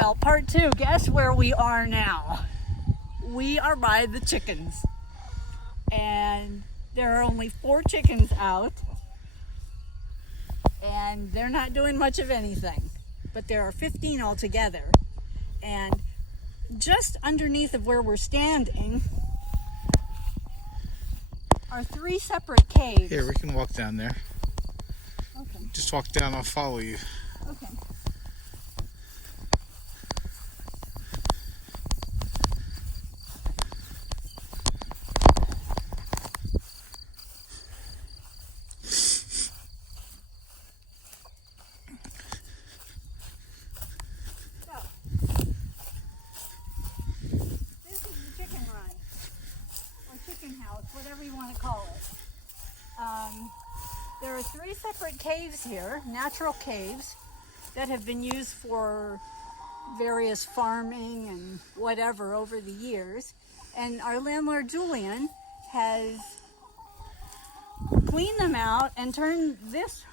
Well, part two, guess where we are now? We are by the chickens. And there are only 4 chickens out. And they're not doing much of anything. But there are 15 altogether. And just underneath of where we're standing are 3 separate caves. Here, we can walk down there. Okay. Just walk down, I'll follow you. Okay. Whatever you want to call it. There are 3 separate caves here, natural caves, that have been used for various farming and whatever over the years. And our landlord Julian has cleaned them out and turned this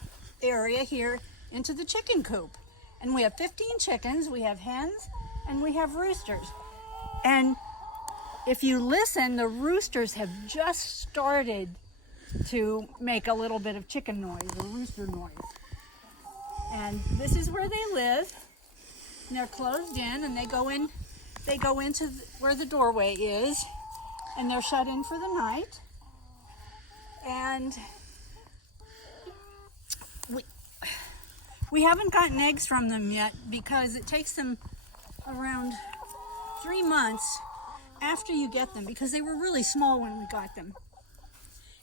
area here into the chicken coop. And we have 15 chickens, we have hens, and we have roosters. And if you listen, the roosters have just started to make a little bit of chicken noise, or rooster noise. And this is where they live. And they're closed in, and they go into where the doorway is, and they're shut in for the night. And we haven't gotten eggs from them yet because it takes them around 3 months after you get them, because they were really small when we got them.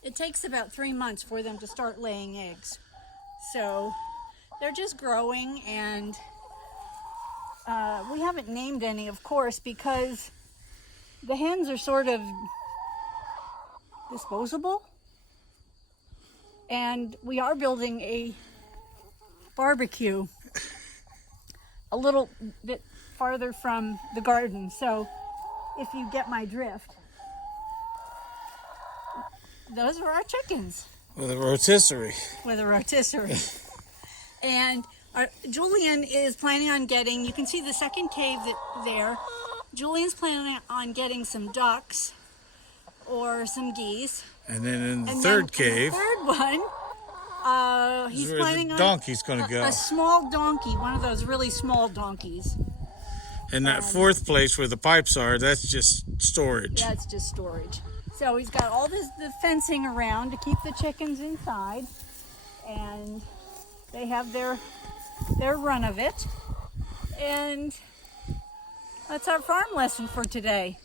It takes about 3 months for them to start laying eggs. So they're just growing, and we haven't named any, of course, because the hens are sort of disposable. And we are building a barbecue a little bit farther from the garden. So if you get my drift, those are our chickens. With a rotisserie. With a rotisserie. And Julian is planning on getting, you can see the second cave there. Julian's planning on getting some ducks or some geese. And then in the third cave. The third one, he's planning on donkey's going to go. A small donkey, one of those really small donkeys. And that fourth place where the pipes are, that's just storage. That's just storage. So he's got all the fencing around to keep the chickens inside, and they have their run of it. And that's our farm lesson for today.